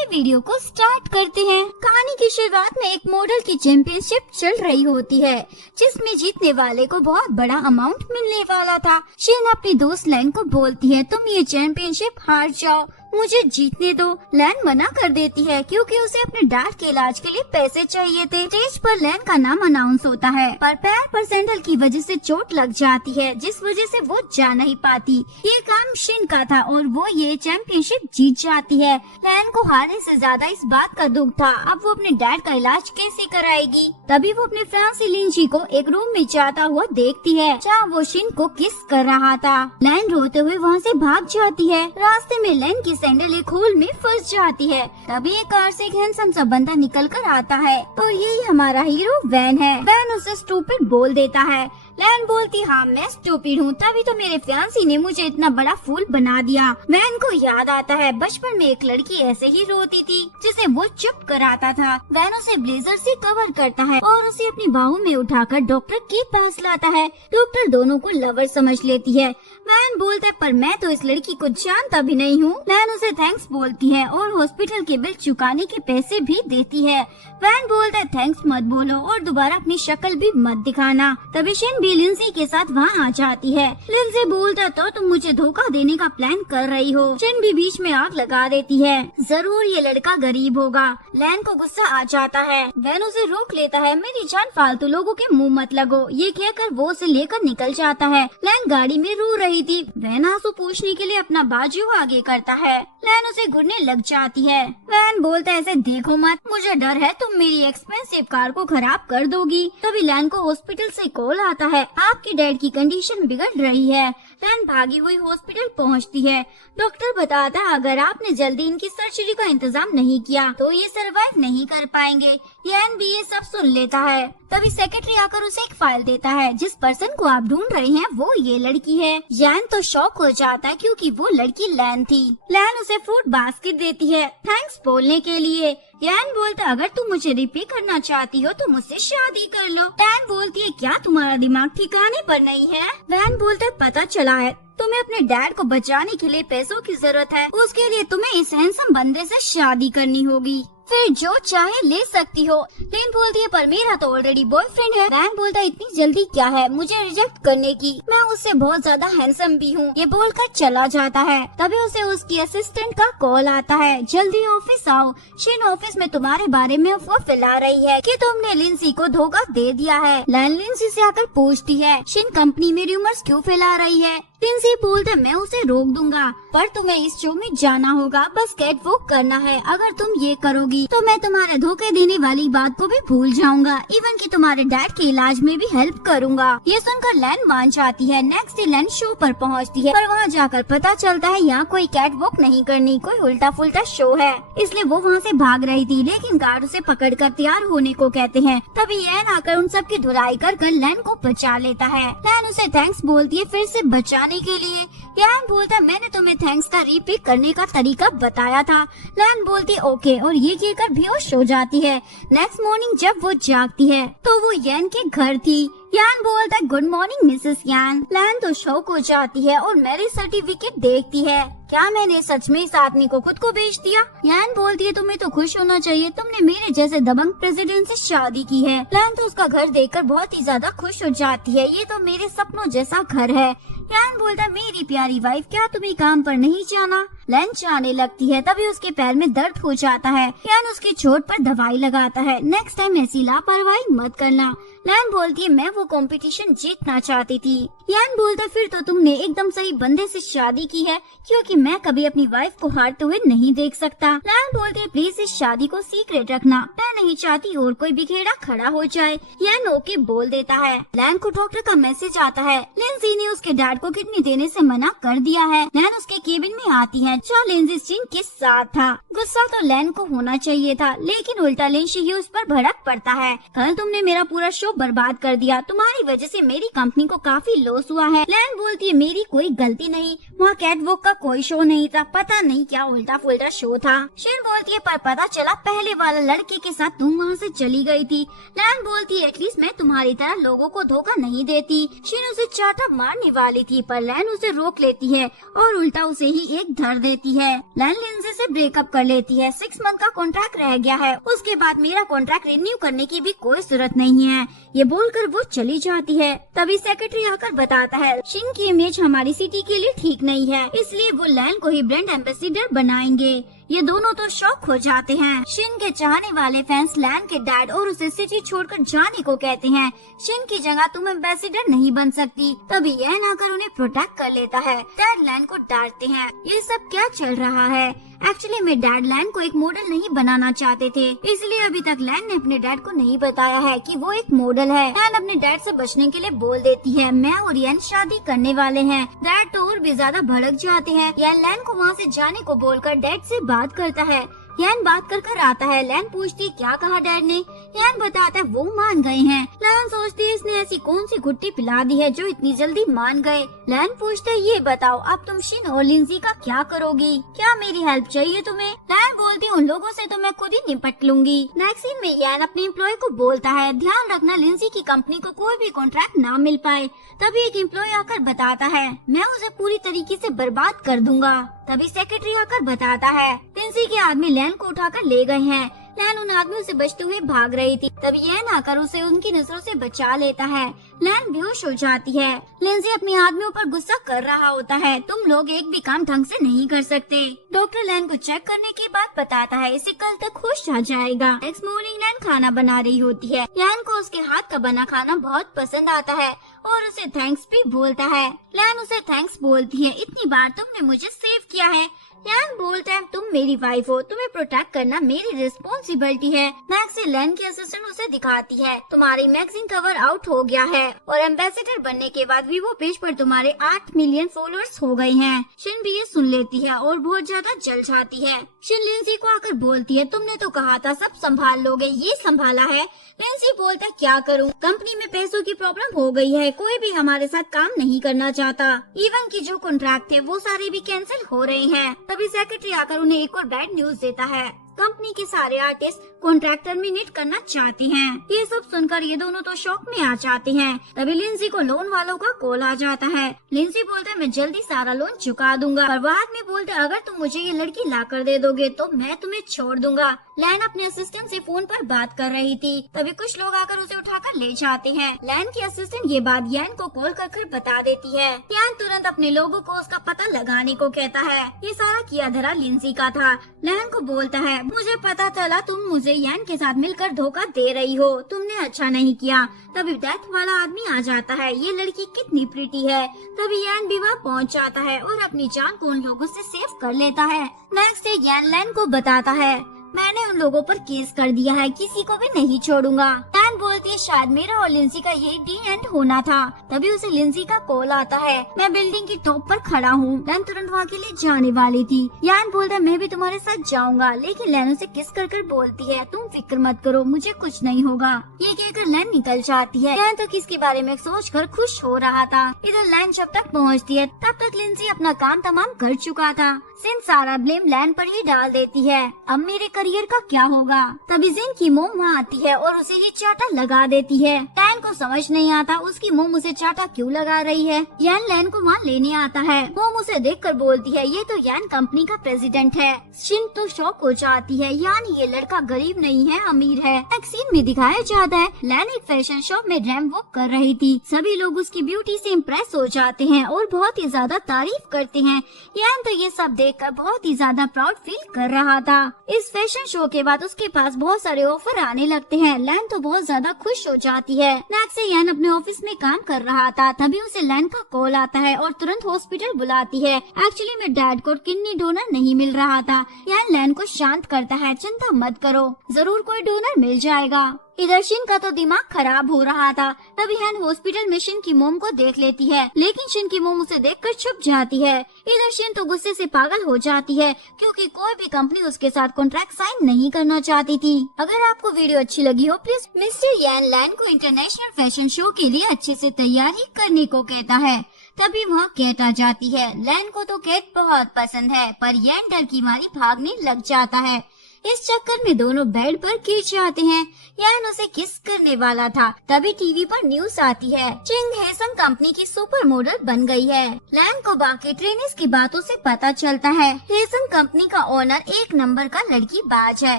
चलिए वीडियो को स्टार्ट करते हैं। कहानी की शुरुआत में एक मॉडल की चैंपियनशिप चल रही होती है, जिसमें जीतने वाले को बहुत बड़ा अमाउंट मिलने वाला था। शेन अपनी दोस्त लैन को बोलती है, तुम ये चैंपियनशिप हार जाओ, मुझे जीतने दो। लैन मना कर देती है क्योंकि उसे अपने डैड के इलाज के लिए पैसे चाहिए थे। स्टेज पर लैन का नाम अनाउंस होता है, पर पैर पर सैंडल की वजह से चोट लग जाती है, जिस वजह से वो जा नहीं पाती। ये काम शिन का था और वो ये चैंपियनशिप जीत जाती है। लैन को हारने से ज्यादा इस बात का दुख था, अब वो अपने डैड का इलाज कैसे कराएगी। तभी वो अपने फ्रांसी लिंजी को एक रूम में जाता हुआ देखती है, जहाँ वो शिन को किस कर रहा था। लैन रोते हुए वहाँ से भाग जाती है। रास्ते में लैन की सैंडल एक होल में फंस जाती है। तभी एक कार से एक हैंडसम सा बंदा निकल कर आता है, तो यही हमारा हीरो वैन है। वैन उसे स्टूपिड बोल देता है। लैन बोलती, हाँ मैं स्टूपिड हूँ, तभी तो मेरे फियांसी ने मुझे इतना बड़ा फूल बना दिया। वैन को याद आता है बचपन में एक लड़की ऐसे ही रोती थी, जिसे वो चुप कराता था। वैन उसे ब्लेजर से कवर करता है और उसे अपनी बाहों में उठाकर डॉक्टर के पास लाता है। डॉक्टर दोनों को लवर समझ लेती है। वैन बोलता है, पर मैं तो इस लड़की को जानता भी नहीं हूँ। लैन उसे थैंक्स बोलती है और हॉस्पिटल के बिल चुकाने के पैसे भी देती है। वैन बोलता है, थैंक्स मत बोलो और दोबारा अपनी शक्ल भी मत दिखाना। तभी शिन भी लिंसी के साथ वहाँ आ जाती है। लिंसी बोलता, तो तुम मुझे धोखा देने का प्लान कर रही हो। शिन भी बीच में आग लगा देती है, जरूर ये लड़का गरीब होगा। लैन को गुस्सा आ जाता है। वैन उसे रोक लेता है, मेरी जान फालतू लोगों के मुंह मत लगो, ये कहकर वो उसे लेकर निकल जाता है। लैन गाड़ी में रो रही थी। वैन आंसू पूछने के लिए अपना बाजू आगे करता है। लैन उसे घुरने लग जाती है। वैन बोलता है, ऐसे देखो मत, मुझे डर है तुम मेरी एक्सपेंसिव कार को खराब कर दोगी। तभी लैन को हॉस्पिटल से कॉल आता है, आपके डैड की कंडीशन बिगड़ रही है। लैन भागी हुई हॉस्पिटल पहुंचती है। डॉक्टर बताता है, अगर आपने जल्दी इनकी सर्जरी का इंतजाम नहीं किया तो ये सरवाइव नहीं कर पाएंगे। यान भी ये सब सुन लेता है। तभी सेक्रेटरी आकर उसे एक फाइल देता है, जिस पर्सन को आप ढूंढ रहे हैं वो ये लड़की है। यान तो शॉक हो जाता है क्योंकि वो लड़की लैन थी। लैन उसे फ्रूट बास्केट देती है थैंक्स बोलने के लिए। यान बोलता, अगर तुम मुझे रिपे करना चाहती हो तो मुझसे शादी कर लो। लैन बोलती है, क्या तुम्हारा दिमाग ठिकाने पर नहीं है। वैन बोलता है, पता चला है तुम्हें अपने डैड को बचाने के लिए पैसों की जरूरत है, उसके लिए तुम्हें इस हैंडसम बंदे से शादी करनी होगी, फिर जो चाहे ले सकती हो। लैन बोलती है, पर मेरा तो ऑलरेडी बॉयफ्रेंड है। वैन बोलता है, इतनी जल्दी क्या है मुझे रिजेक्ट करने की, मैं उससे बहुत ज्यादा हैंडसम भी हूँ। ये बोलकर चला जाता है। तभी उसे उसकी असिस्टेंट का कॉल आता है, जल्दी ऑफिस आओ, शिन ऑफिस में तुम्हारे बारे में अफवाह फैला रही है कि तुमने लिंसी को धोखा दे दिया है। लैन लिंसी से आकर पूछती है, शिन कंपनी में रूमर्स क्यों फैला रही है। लिंसी बोलता है, मैं उसे रोक दूंगा, पर तुम्हें इस शो में जाना होगा, बस कैट वॉक करना है। अगर तुम ये करोगी तो मैं तुम्हारे धोखे देने वाली बात को भी भूल जाऊंगा, इवन कि तुम्हारे डैड के इलाज में भी हेल्प करूंगा। ये सुनकर लैन मान जाती है। नेक्स्ट डे लैन शो पर पहुंचती है, पर वहाँ जाकर पता चलता है यहाँ कोई कैट वॉक नहीं करनी, कोई उल्टा फुल्टा शो है, इसलिए वो वहाँ से भाग रही थी। लेकिन गार्ड उसे पकड़ कर तैयार होने को कहते हैं। तभी लैन आकर उन सब की धुलाई कर लैन को बचा लेता है। लैन उसे थैंक्स बोलती है फिर से बचाने के लिए। लैन बोलता है, मैंने तुम्हें थैंक्स का रीपे करने का तरीका बताया था। लैन बोलती है, ओके, और ये कहकर बेहोश हो जाती है। नेक्स्ट मॉर्निंग जब वो जागती है तो वो यान के घर थी। यान बोलता है, गुड मॉर्निंग मिसेस यान। लैन तो शॉक हो जाती है और मैरिज सर्टिफिकेट देखती है। क्या मैंने सच में इस आदमी को खुद को बेच दिया। यान बोलती है, तुम्हें तो खुश होना चाहिए, तुमने मेरे जैसे दबंग प्रेसिडेंट से शादी की है। लैन तो उसका घर देखकर बहुत ही ज्यादा खुश हो जाती है, ये तो मेरे सपनों जैसा घर है। यान बोलता है, मेरी प्यारी वाइफ, क्या तुम्हें काम पर नहीं जाना। लैन जाने लगती है। तभी उसके पैर में दर्द हो जाता है। यान उसकी चोट पर दवाई लगाता है, नेक्स्ट टाइम ऐसी लापरवाही मत करना। लैन बोलती है, मैं वो कंपटीशन जीतना चाहती थी। यान बोलता, फिर तो तुमने एकदम सही बंदे से शादी की है, क्योंकि मैं कभी अपनी वाइफ को हारते हुए नहीं देख सकता। लैन बोलती है, प्लीज इस शादी को सीक्रेट रखना, मैं नहीं चाहती और कोई बिखेड़ा खड़ा हो जाए। यान ओके बोल देता है। लैन को डॉक्टर का मैसेज आता है, लिंसी ने उसके डैड को किडनी देने से मना कर दिया है। लैन उसके केबिन में आती है, जो लिंसी सिंह के साथ था। गुस्सा तो लैन को होना चाहिए था, लेकिन उल्टा लिंसी ही उस पर भड़क पड़ता है। कल तुमने मेरा पूरा शो बर्बाद कर दिया, तुम्हारी वजह से मेरी कंपनी को काफी लॉस लॉस हुआ है। लैन बोलती है मेरी कोई गलती नहीं, वहाँ कैटवॉक का कोई शो नहीं था, पता नहीं क्या उल्टा फुल्टा शो था। शिन बोलती है पर पता चला पहले वाला लड़के के साथ तुम वहाँ से चली गई थी। लैन बोलती है एटलीस्ट मैं तुम्हारी तरह लोगों को धोखा नहीं देती। शिन उसे चाटा मारने वाली थी पर लैन उसे रोक लेती है और उल्टा उसे ही एक धर देती है। लैन लिंजी से ब्रेकअप कर लेती है। 6 मंथ का कॉन्ट्रैक्ट रह गया है, उसके बाद मेरा कॉन्ट्रैक्ट रिन्यू करने की भी कोई जरूरत नहीं है, ये बोलकर वो चली जाती है। तभी सेक्रेटरी आकर बताता है शिन की इमेज हमारी सिटी के लिए ठीक नहीं है, इसलिए वो लैन को ही ब्रांड एम्बेसडर बनाएंगे। ये दोनों तो शॉक हो जाते हैं। शिन के चाहने वाले फैंस लैन के डैड और उसे सिटी छोड़कर जाने को कहते हैं। शिन की जगह तुम एम्बेसडर नहीं बन सकती। तभी यह आकर उन्हें प्रोटेक्ट कर लेता है। डैड लैन को डांटते हैं। ये सब क्या चल रहा है? एक्चुअली में डैड लैन को एक मॉडल नहीं बनाना चाहते थे, इसलिए अभी तक लैन ने अपने डैड को नहीं बताया है कि वो एक मॉडल है। लैन अपने डैड से बचने के लिए बोल देती है मैं और यान शादी करने वाले हैं। डैड तो और भी ज्यादा भड़क जाते हैं। यान लैन को वहाँ से जाने को बोलकर डैड से बात करता है। यान बात कर आता है। लैन पूछती है क्या कहा डैड ने? यान बताता है वो मान गए हैं। लैन सोचती है इसने ऐसी कौन सी गुट्टी पिला दी है जो इतनी जल्दी मान गए। लैन पूछते है ये बताओ अब तुम शिन और लिंजी का क्या करोगी? क्या मेरी हेल्प चाहिए तुम्हें? लैन बोलती उन लोगों से तो मैं खुद ही निपट लूंगी। नेक्स्ट सीन में यान अपने एम्प्लॉय को बोलता है ध्यान रखना लिंजी की कंपनी को कोई भी कॉन्ट्रैक्ट ना मिल पाए। तभी एक एम्प्लॉय आकर बताता है मैं उसे पूरी तरीके से बर्बाद कर दूंगा। तभी सेक्रेटरी आकर बताता है लिंजी के आदमी लैन को उठाकर ले गए हैं। लैन उन आदमियों से बचते हुए भाग रही थी। तभी यह आकर उसे उनकी नजरों से बचा लेता है। लैन बेहोश हो जाती है। लिंजी अपने आदमियों पर गुस्सा कर रहा होता है तुम लोग एक भी काम ढंग से नहीं कर सकते। डॉक्टर लैन को चेक करने के बाद बताता है इसे कल तक होश आ जाएगा। नेक्स्ट मॉर्निंग लैन खाना बना रही होती है। लैन को उसके हाथ का बना खाना बहुत पसंद आता है और उसे थैंक्स भी बोलता है। लैन उसे थैंक्स बोलती है इतनी बार तुमने मुझे सेव किया है। लैन बोलता है तुम मेरी वाइफ हो, तुम्हें प्रोटेक्ट करना मेरी रिस्पॉन्सिबिलिटी है। नेक्स्ट से लैन की असिस्टेंट उसे दिखाती है तुम्हारी मैगजीन कवर आउट हो गया है और एम्बेसडर बनने के बाद वीवो पेज पर तुम्हारे 8 मिलियन फॉलोअर्स हो गए हैं। शिन भी ये सुन लेती है और बहुत ज्यादा जल जाती है। शिन लिंजी को आकर बोलती है तुमने तो कहा था सब संभाल लोगे, ये संभाला है? लिंजी बोलता है क्या करूं, कंपनी में पैसों की प्रॉब्लम हो गई है, कोई भी हमारे साथ काम नहीं करना चाहता। इवन की जो कॉन्ट्रैक्ट थे वो सारे भी कैंसिल हो रहे हैं। तभी सेक्रेटरी आकर उन्हें एक और बैड न्यूज देता है कंपनी के सारे आर्टिस्ट कॉन्ट्रैक्ट टर्मिनेट करना चाहते हैं। ये सब सुनकर ये दोनों तो शॉक में आ जाते हैं। तभी लिंजी को लोन वालों का कॉल आ जाता है। लिंजी बोलते है मैं जल्दी सारा लोन चुका दूंगा और बाद में बोलते अगर तुम मुझे ये लड़की ला कर दे दोगे तो मैं तुम्हें छोड़ दूंगा। लैन अपने असिस्टेंट से फोन पर बात कर रही थी। तभी कुछ लोग आकर उसे उठाकर ले जाते हैं। लैन की असिस्टेंट ये बात यान को कॉल कर बता देती है। यान तुरंत अपने लोगों को उसका पता लगाने को कहता है। ये सारा किया धरा लिंजी का था। लैन को बोलता है मुझे पता चला तुम मुझे यान के साथ मिलकर धोखा दे रही हो, तुमने अच्छा नहीं किया। तभी डेथ वाला आदमी आ जाता है। ये लड़की कितनी प्रीटी है। तभी यान भी वहाँ पहुँच जाता है और अपनी जान को उन लोगों से सेव कर लेता है। नेक्स्ट डे यान लैन को बताता है मैंने उन लोगों पर केस कर दिया है, किसी को भी नहीं छोड़ूंगा। लैन बोलती है शायद मेरा और लिंजी का यही डी एंड होना था। तभी उसे लिंजी का कॉल आता है मैं बिल्डिंग की टॉप पर खड़ा हूँ। लैन तुरंत वहाँ के लिए जाने वाली थी। यान बोलता है मैं भी तुम्हारे साथ जाऊंगा, लेकिन लैन उसे किस कर बोलती है तुम फिक्र मत करो, मुझे कुछ नहीं होगा। ये कहकर लैन निकल जाती है। लैन तो किसके बारे में सोचकर खुश हो रहा था। इधर लैन जब तक पहुँचती है तब तक लिंजी अपना काम तमाम कर चुका था। सिन सारा ब्लेम लैन पर ही डाल देती है। अब मेरे करियर का क्या होगा? तभी जिन की मोम वहाँ आती है और उसे ही चाटा लगा देती है। लैन को समझ नहीं आता उसकी मोम उसे चाटा क्यों लगा रही है। यान लैन को वहाँ लेने आता है। मोम उसे देखकर बोलती है ये तो यान कंपनी का प्रेसिडेंट है। शिन तो शॉक हो जाती है, यानी ये लड़का गरीब नहीं है अमीर है। एक सीन में दिखाया जाता है लैन एक फैशन शॉप में रैंप वॉक कर रही थी। सभी लोग उसकी ब्यूटी से इम्प्रेस हो जाते हैं और बहुत ही ज्यादा तारीफ करते हैं। यान तो ये सब देखकर बहुत ही ज्यादा प्राउड फील कर रहा था। इस फैशन शो के बाद उसके पास बहुत सारे ऑफर आने लगते हैं। लैन तो बहुत ज्यादा खुश हो जाती है। नेक्स्ट से यान अपने ऑफिस में काम कर रहा था। तभी उसे लैन का कॉल आता है और तुरंत हॉस्पिटल बुलाती है। एक्चुअली में डैड को किडनी डोनर नहीं मिल रहा था। यान लैन को शांत करता है चिंता मत करो, जरूर कोई डोनर मिल जाएगा। इधर शिन का तो दिमाग खराब हो रहा था। तभी हैन हॉस्पिटल में शिन की मोम को देख लेती है, लेकिन शिन की मोम उसे देखकर छुप जाती है। इधर शिन तो गुस्से से पागल हो जाती है, क्योंकि कोई भी कंपनी उसके साथ कॉन्ट्रैक्ट साइन नहीं करना चाहती थी। अगर आपको वीडियो अच्छी लगी हो, प्लीज मिस्टर यान लैन को इंटरनेशनल फैशन शो के लिए अच्छे से तैयारी करने को कहता है। तभी वहाँ कैट आ जाती है। लैन को तो कैट बहुत पसंद है, पर यान डर की मारी भागने लग जाता है। इस चक्कर में दोनों बेड पर गिर जाते हैं। यान उसे किस करने वाला था। तभी टीवी पर न्यूज आती है, चिंग हेसंग कंपनी की सुपर मॉडल बन गई है। लैन को बाकी ट्रेनिस की बातों से पता चलता है हेसंग कंपनी का ओनर एक नंबर का लड़की बाज है,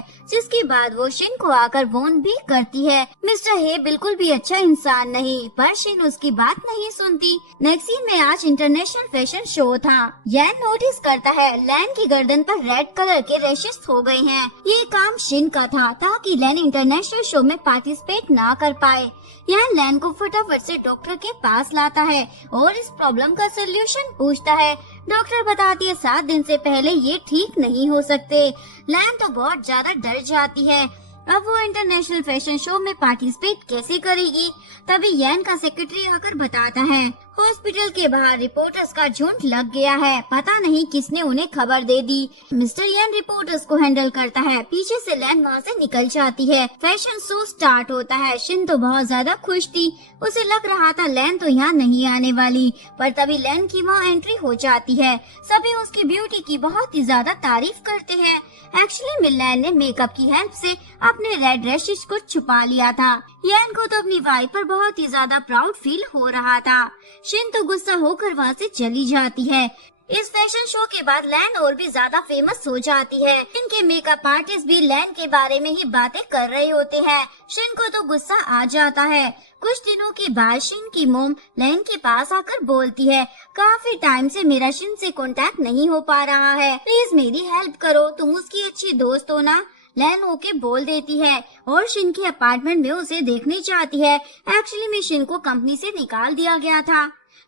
जिसके बाद वो शिन को आकर वॉर्न भी करती है। मिस्टर हे बिल्कुल भी अच्छा इंसान नहीं, पर शिन उसकी बात नहीं सुनती। नेक्स्ट सीन में आज इंटरनेशनल फैशन शो था। यान नोटिस करता है लैन की गर्दन पर रेड कलर के रैशेस हो गए हैं। ये काम शिन का था, ताकि लैन इंटरनेशनल शो में पार्टिसिपेट ना कर पाए। यान लैन को फटाफट से डॉक्टर के पास लाता है और इस प्रॉब्लम का सोल्यूशन पूछता है। डॉक्टर बताती है 7 दिन से पहले ये ठीक नहीं हो सकते। लैन तो बहुत ज्यादा डर जाती है। अब वो इंटरनेशनल फैशन शो में पार्टिसिपेट कैसे करेगी। तभी यान का सेक्रेटरी आकर बताता है हॉस्पिटल के बाहर रिपोर्टर्स का झुंड लग गया है, पता नहीं किसने उन्हें खबर दे दी। मिस्टर यान रिपोर्टर्स को हैंडल करता है। पीछे से लैन वहाँ से निकल जाती है। फैशन शो स्टार्ट होता है। शिन तो बहुत ज्यादा खुश थी, उसे लग रहा था लैन तो यहाँ नहीं आने वाली, पर तभी लैन की वहाँ एंट्री हो जाती है। सभी उसकी ब्यूटी की बहुत ही ज्यादा तारीफ करते हैं। एक्चुअली में लैन ने मेकअप की हेल्प से अपने रेड रैशेस को छुपा लिया था। यान को तो अपनी वाइफ पर बहुत ही ज्यादा प्राउड फील हो रहा था। शिन तो गुस्सा होकर वहाँ से चली जाती है। इस फैशन शो के बाद लैन और भी ज्यादा फेमस हो जाती है। इनके मेकअप आर्टिस्ट भी लैन के बारे में ही बातें कर रहे होते हैं। शिन को तो गुस्सा आ जाता है। कुछ दिनों के बाद शिन की मोम लैन के पास आकर बोलती है काफी टाइम से मेरा शिन से कांटेक्ट नहीं हो पा रहा है, प्लीज मेरी हेल्प करो, तुम उसकी अच्छी दोस्त हो ना। लैन ओके बोल देती है और शिन के अपार्टमेंट में उसे देखने जाती है। एक्चुअली में शिन को कंपनी से निकाल दिया गया था,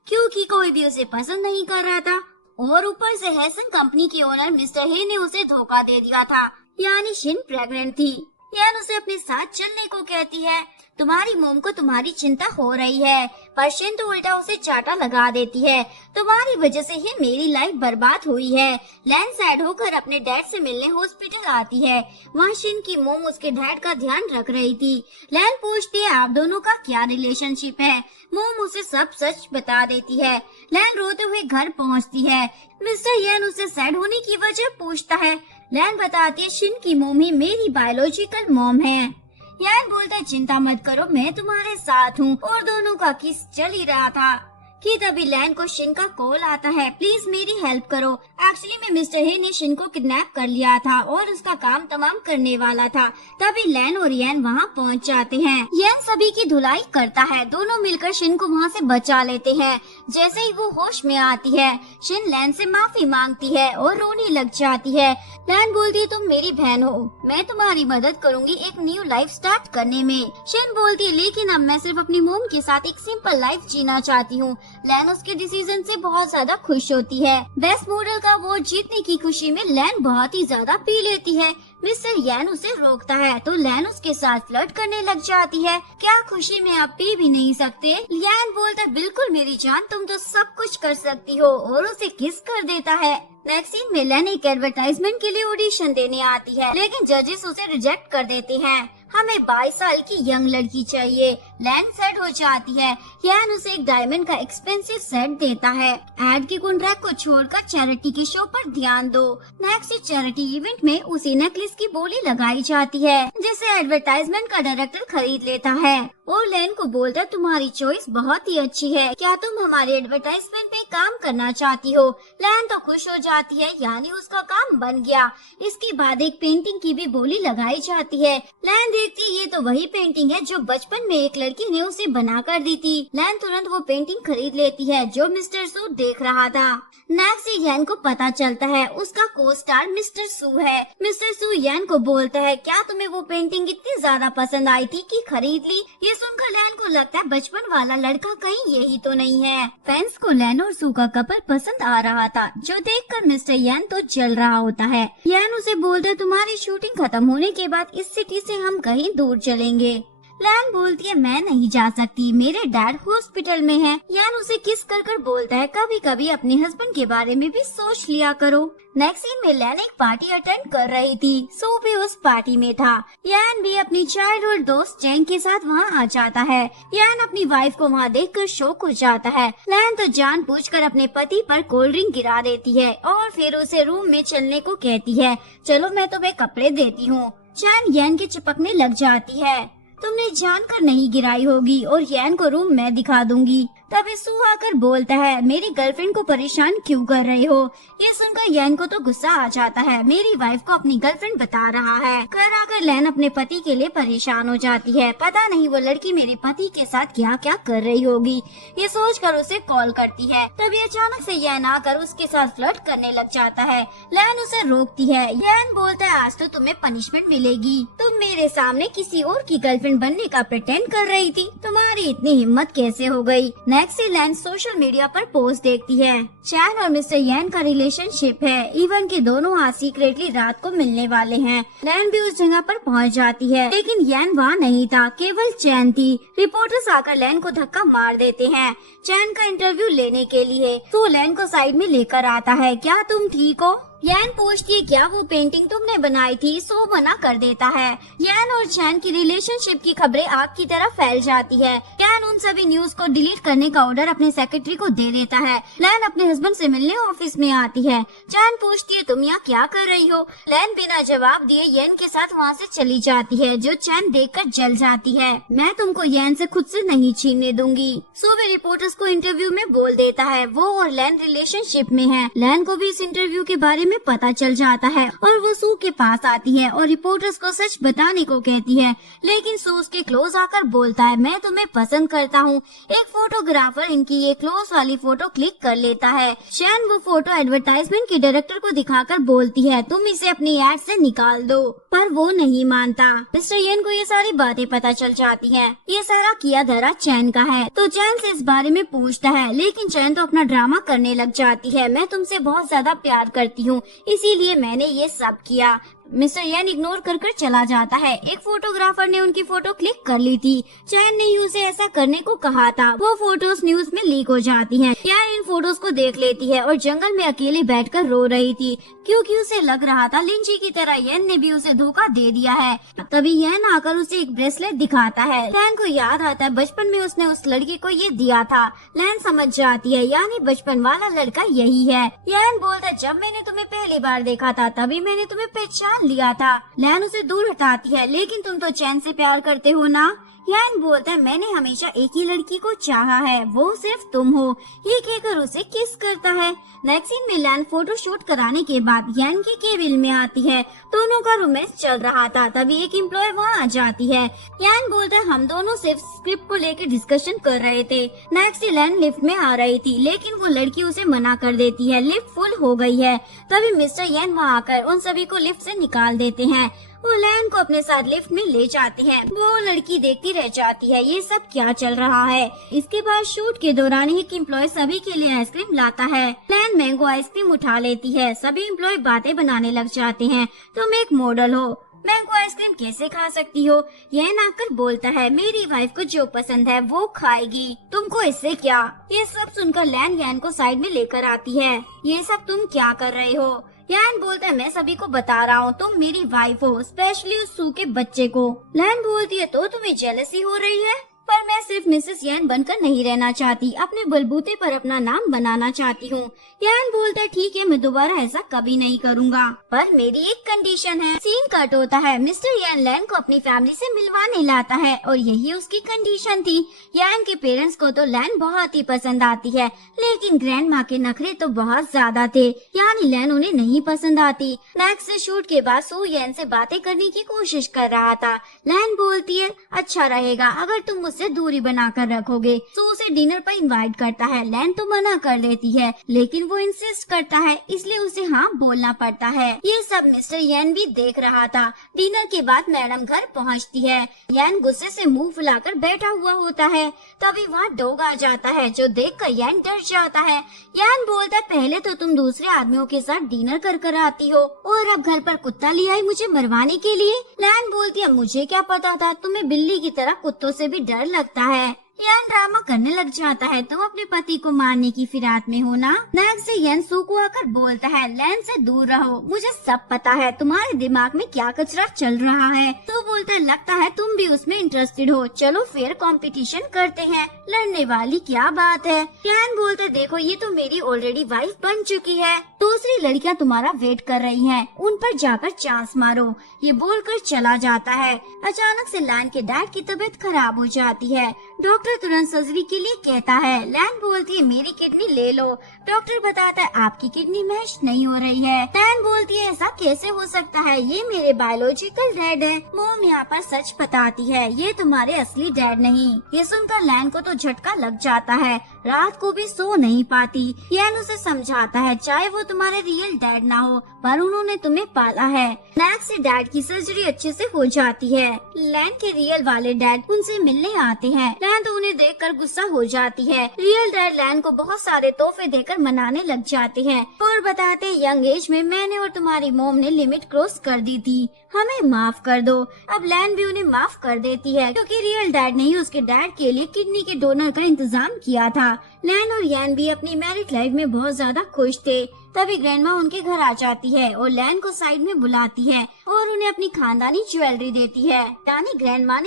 क्योंकि कोई भी उसे पसंद नहीं कर रहा था, और ऊपर से हेसन कंपनी के ओनर मिस्टर हे ने उसे धोखा दे दिया था, यानी शिन प्रेग्नेंट थी। यान उसे अपने साथ चलने को कहती है। तुम्हारी मोम को तुम्हारी चिंता हो रही है, पर शिन तो उल्टा उसे चाटा लगा देती है। तुम्हारी वजह से ही मेरी लाइफ बर्बाद हुई है। लैन सैड होकर अपने डैड से मिलने हॉस्पिटल आती है। वहाँ शिन की मोम उसके डैड का ध्यान रख रही थी। लैन पूछती है आप दोनों का क्या रिलेशनशिप है। मोम उसे सब सच बता देती है। लैन रोते हुए घर पहुँचती है। मिस्टर यान उसे सैड होने की वजह पूछता है। लैन बताती है शिन की मोम ही मेरी बायोलॉजिकल मोम है। यान बोलता है चिंता मत करो, मैं तुम्हारे साथ हूँ, और दोनों का किस चल ही रहा था कि तभी लैन को शिन का कॉल आता है, प्लीज मेरी हेल्प करो। एक्चुअली में मिस्टर हे ने शिन को किडनैप कर लिया था और उसका काम तमाम करने वाला था। तभी लैन और यान वहाँ पहुँच जाते हैं। यान सभी की धुलाई करता है। दोनों मिलकर शिन को वहाँ से बचा लेते हैं। जैसे ही वो होश में आती है, शिन लैन से माफी मांगती है और रोने लग जाती है। लैन बोलती है तुम मेरी बहन हो, मैं तुम्हारी मदद करूंगी एक न्यू लाइफ स्टार्ट करने में। शिन बोलती है लेकिन अब मैं सिर्फ अपनी मोम के साथ एक सिंपल लाइफ जीना चाहती हूँ। लैन उसके डिसीजन से बहुत ज्यादा खुश होती है। बेस्ट मॉडल का अवार्ड जीतने की खुशी में लैन बहुत ही ज्यादा पी लेती है। मिस्टर यान उसे रोकता है तो लैन उसके साथ फ्लर्ट करने लग जाती है। क्या खुशी में आप पी भी नहीं सकते? यान बोलता है बिल्कुल मेरी जान, तुम तो सब कुछ कर सकती हो, और उसे किस कर देता है। नेक्स्ट सीन में लैन एक एडवर्टाइजमेंट के लिए ऑडिशन देने आती है, लेकिन जजेस उसे रिजेक्ट कर देते हैं। हमें 22 साल की यंग लड़की चाहिए। लैन सेट हो जाती है। यान उसे एक डायमंड का एक्सपेंसिव सेट देता है। एड के कॉन्ट्रैक्ट को छोड़कर चैरिटी के शो पर ध्यान दो। नेक्स्ट चैरिटी इवेंट में उसी नेकलेस की बोली लगाई जाती है, जिसे एडवर्टाइजमेंट का डायरेक्टर खरीद लेता है और लैन को बोलता है तुम्हारी चॉइस बहुत ही अच्छी है, क्या तुम हमारे एडवर्टाइजमेंट में काम करना चाहती हो? लैन तो खुश हो जाती है, यानी उसका काम बन गया। इसके बाद एक पेंटिंग की भी बोली लगाई जाती है। लैन देखती है ये तो वही पेंटिंग है जो बचपन में एक लड़की ने उसे बना कर दी थी। लैन तुरंत वो पेंटिंग खरीद लेती है जो मिस्टर सू देख रहा था। नेक्स्ट यान को पता चलता है उसका को स्टार मिस्टर सू है। मिस्टर सू यान को बोलता है क्या तुम्हें वो पेंटिंग इतनी ज्यादा पसंद आई थी कि खरीद ली? ये सुनकर लैन को लगता है बचपन वाला लड़का कहीं यही तो नहीं है। फैंस को लैन और सू का कपल पसंद आ रहा था, जो देखकर मिस्टर यान तो जल रहा होता है। यान उसे बोलता है तुम्हारी शूटिंग खत्म होने के बाद इस सिटी से हम कहीं दूर चलेंगे। लैन बोलती है मैं नहीं जा सकती, मेरे डैड हॉस्पिटल में हैं। यान उसे किस कर बोलता है कभी कभी अपने हस्बैंड के बारे में भी सोच लिया करो। नेक्स्ट सीन में लैन एक पार्टी अटेंड कर रही थी, सो भी उस पार्टी में था। यान भी अपनी चाइल्डहुड दोस्त चैंग के साथ वहाँ आ जाता है। यान अपनी वाइफ को वहाँ देखकर शॉक हो जाता है। लैन तो जानबूझकर अपने पति पर कोल्ड ड्रिंक गिरा देती है और फिर उसे रूम में चलने को कहती है। चलो मैं तुम्हें कपड़े देती हूँ। चैन यान के चिपकने लग जाती है। तुमने जानकर नहीं गिराई होगी और यान को रूम मैं दिखा दूंगी। तभी सू आकर बोलता है मेरी गर्लफ्रेंड को परेशान क्यों कर रहे हो। ये सुनकर यान को तो गुस्सा आ जाता है, मेरी वाइफ को अपनी गर्लफ्रेंड बता रहा है। घर आकर लैन अपने पति के लिए परेशान हो जाती है। पता नहीं वो लड़की मेरे पति के साथ क्या क्या कर रही होगी, ये सोचकर उसे कॉल करती है। तभी अचानक से यान आकर उसके साथ फ्लर्ट करने लग जाता है। लैन उसे रोकती है। यान बोलता है आज तो तुम्हें पनिशमेंट मिलेगी, तुम मेरे सामने किसी और की गर्लफ्रेंड बनने का प्रिटेंड कर रही थी, तुम्हारी इतनी हिम्मत कैसे हो गई। नेक्स्ट लैन सोशल मीडिया पर पोस्ट देखती है। चैन और मिस्टर यान का रिलेशनशिप है, इवन कि दोनों आज सीक्रेटली रात को मिलने वाले हैं। लैन भी उस जगह पर पहुंच जाती है, लेकिन यान वहाँ नहीं था, केवल चैन थी। रिपोर्टर्स आकर लैन को धक्का मार देते हैं चैन का इंटरव्यू लेने के लिए। तो लैन को साइड में लेकर आता है। क्या तुम ठीक हो? यान पूछती है क्या वो पेंटिंग तुमने बनाई थी? सो मना कर देता है। यान और चैन की रिलेशनशिप की खबरें आग की तरह फैल जाती है। यान उन सभी न्यूज को डिलीट करने का ऑर्डर अपने सेक्रेटरी को दे देता है। लैन अपने हस्बैंड से मिलने ऑफिस में आती है। चैन पूछती है तुम यहाँ क्या कर रही हो? लैन बिना जवाब दिए यान के साथ वहाँ से चली जाती है, जो चैन देखकर जल जाती है। मैं तुमको यान से खुद से नहीं छीनने दूंगी। सो वे रिपोर्टर्स को इंटरव्यू में बोल देता है वो और लैन रिलेशनशिप में है। लैन को भी इस इंटरव्यू के बारे में पता चल जाता है और वो सू के पास आती है और रिपोर्टर्स को सच बताने को कहती है, लेकिन सू उसके क्लोज आकर बोलता है मैं तुम्हें पसंद करता हूँ। एक फोटोग्राफर इनकी ये क्लोज वाली फोटो क्लिक कर लेता है। चैन वो फोटो एडवर्टाइजमेंट के डायरेक्टर को दिखाकर बोलती है तुम इसे अपनी एड से निकाल दो, पर वो नहीं मानता। मिस्टर येन को ये सारी बातें पता चल जाती है। ये सारा किया धरा चैन का है, तो चैन से इस बारे में पूछता है, लेकिन चैन तो अपना ड्रामा करने लग जाती है। मैं तुमसे बहुत ज्यादा प्यार करती हूँ, इसीलिए मैंने ये सब किया। मिस्टर येन इग्नोर कर चला जाता है। एक फोटोग्राफर ने उनकी फोटो क्लिक कर ली थी। चैन ने उसे ऐसा करने को कहा था। वो फोटोज न्यूज में लीक हो जाती हैं। यान इन फोटोज को देख लेती है और जंगल में अकेले बैठकर रो रही थी, क्योंकि उसे लग रहा था लिंची की तरह येन ने भी उसे धोखा दे दिया है। तभी येन आकर उसे एक ब्रेसलेट दिखाता है। लैन को याद आता है बचपन में उसने उस लड़की को ये दिया था। लैन समझ जाती है यानी बचपन वाला लड़का यही है। येन बोलता है जब मैंने तुम्हें पहली बार देखा था तभी मैंने तुम्हें पहचान लिया था। लैन उसे दूर हटाती है, लेकिन तुम तो चैन से प्यार करते हो ना? यान बोलता है मैंने हमेशा एक ही लड़की को चाहा है, वो सिर्फ तुम हो। ये कहकर उसे किस करता है। नेक्स्ट सीन में लैन फोटो शूट कराने के बाद यान की केबिन में आती है। दोनों का रोमांस चल रहा था, तभी एक एम्प्लॉय वहाँ आ जाती है। यान बोलता है हम दोनों सिर्फ स्क्रिप्ट को लेकर डिस्कशन कर रहे थे। नेक्स्ट लैन लिफ्ट में आ रही थी, लेकिन वो लड़की उसे मना कर देती है, लिफ्ट फुल हो गई है। तभी मिस्टर येन वहाँ आकर उन सभी को लिफ्ट से निकाल देते हैं। वो लैन को अपने साथ लिफ्ट में ले जाती है। वो लड़की देखती रह जाती है ये सब क्या चल रहा है। इसके बाद शूट के दौरान एक एम्प्लॉय सभी के लिए आइसक्रीम लाता है। लैन मैंगो आइसक्रीम उठा लेती है। सभी एम्प्लॉय बातें बनाने लग जाते हैं, तुम एक मॉडल हो, मैंगो आइसक्रीम कैसे खा सकती हो? येन आकर बोलता है मेरी वाइफ को जो पसंद है वो खाएगी, तुमको इससे क्या? ये सब सुनकर लैन यान को साइड में लेकर आती है। ये सब तुम क्या कर रहे हो? यान बोलता है मैं सभी को बता रहा हूँ तुम मेरी वाइफ हो, स्पेशली उस सू के बच्चे को। लैन बोलती है तो तुम्हें जेलसी हो रही है? पर मैं सिर्फ मिसेस यान बनकर नहीं रहना चाहती, अपने बलबूते पर अपना नाम बनाना चाहती हूँ। यान बोलता है ठीक है मैं दोबारा ऐसा कभी नहीं करूँगा, पर मेरी एक कंडीशन है। सीन कट होता है। मिस्टर यान लैन को अपनी फैमिली से मिलवाने लाता है और यही उसकी कंडीशन थी। यान के पेरेंट्स को तो लैन बहुत ही पसंद आती है, लेकिन ग्रैंड माँ के नखरे तो बहुत ज्यादा थे, यानी लैन उन्हें नहीं पसंद आती। नेक्स्ट शूट के बाद सू यान से बातें करने की कोशिश कर रहा था। लैन बोलती है अच्छा रहेगा अगर तुम उससे दूरी बनाकर रखोगे। तो उसे डिनर पर इनवाइट करता है। लैन तो मना कर देती है, लेकिन वो इंसिस्ट करता है, इसलिए उसे हाँ बोलना पड़ता है। ये सब मिस्टर यन भी देख रहा था। डिनर के बाद मैडम घर पहुँचती है। यन गुस्से से मुंह फुलाकर बैठा हुआ होता है। तभी वहाँ डॉग आ जाता है, जो देखकर यन डर जाता है। यन बोलता है, पहले तो तुम दूसरे आदमियों के साथ डिनर कर आती हो और अब घर पर कुत्ता ले आई मुझे मरवाने के लिए। लैन बोलती है, मुझे क्या पता था तुम्हें बिल्ली की तरह कुत्तों से भी डर लगता है। यन ड्रामा करने लग जाता है, तुम अपने पति को मारने की फिराक में हो ना। नेक्स्ट से यन सू को आकर बोलता है, लैन से दूर रहो, मुझे सब पता है तुम्हारे दिमाग में क्या कचरा चल रहा है। तो बोलता है, लगता है तुम भी उसमें इंटरेस्टेड हो, चलो फिर कंपटीशन करते हैं, लड़ने वाली क्या बात है। यन बोलता है, देखो ये तो मेरी ऑलरेडी वाइफ बन चुकी है, दूसरी लड़कियां तुम्हारा वेट कर रही हैं, उन पर जाकर चांस मारो। ये बोलकर चला जाता है। अचानक से लैन के डैड की तबीयत खराब हो जाती है। डॉक्टर तुरंत सर्जरी के लिए कहता है। लैन बोलती है, मेरी किडनी ले लो। डॉक्टर बताता है, आपकी किडनी मैच नहीं हो रही है। लैन बोलती है, ऐसा कैसे हो सकता है, ये मेरे बायोलॉजिकल डैड है। मॉम यहाँ पर सच बताती है, ये तुम्हारे असली डैड नहीं। ये सुनकर लैन को तो झटका लग जाता है, रात को भी सो नहीं पाती। यन उसे समझाता है, चाहे वो तुम्हारे रियल डैड ना हो, पर उन्होंने तुम्हें पाला है। नेक्स्ट से डैड की सर्जरी अच्छे से हो जाती है। लैन के रियल वाले डैड उनसे मिलने आते हैं। लैन तो उन्हें देखकर गुस्सा हो जाती है। रियल डैड लैन को बहुत सारे तोहफे देकर मनाने लग जाते हैं और बताते हैं, यंग एज में मैंने और तुम्हारी मॉम ने लिमिट क्रॉस कर दी थी, हमें माफ कर दो। अब लैन भी उन्हें माफ कर देती है, क्योंकि रियल डैड ने ही उसके डैड के लिए किडनी के डोनर का इंतजाम किया था। लैन और यन भी अपनी मैरिड लाइफ में बहुत ज्यादा खुश थे। तभी ग्रैंडमा उनके घर आ जाती है और लैन को साइड में बुलाती है और उन्हें अपनी खानदानी ज्वेलरी देती है। यानी ग्रैंडमा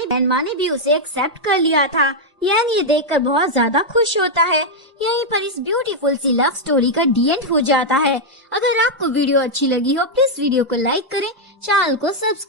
ने भी उसे एक्सेप्ट कर लिया था। यन ये देखकर बहुत ज्यादा खुश होता है। यहीं पर इस ब्यूटीफुल सी लव स्टोरी का डी एंड हो जाता है। अगर आपको वीडियो अच्छी लगी हो, प्लीज वीडियो को लाइक करें, चैनल को सब्सक्राइब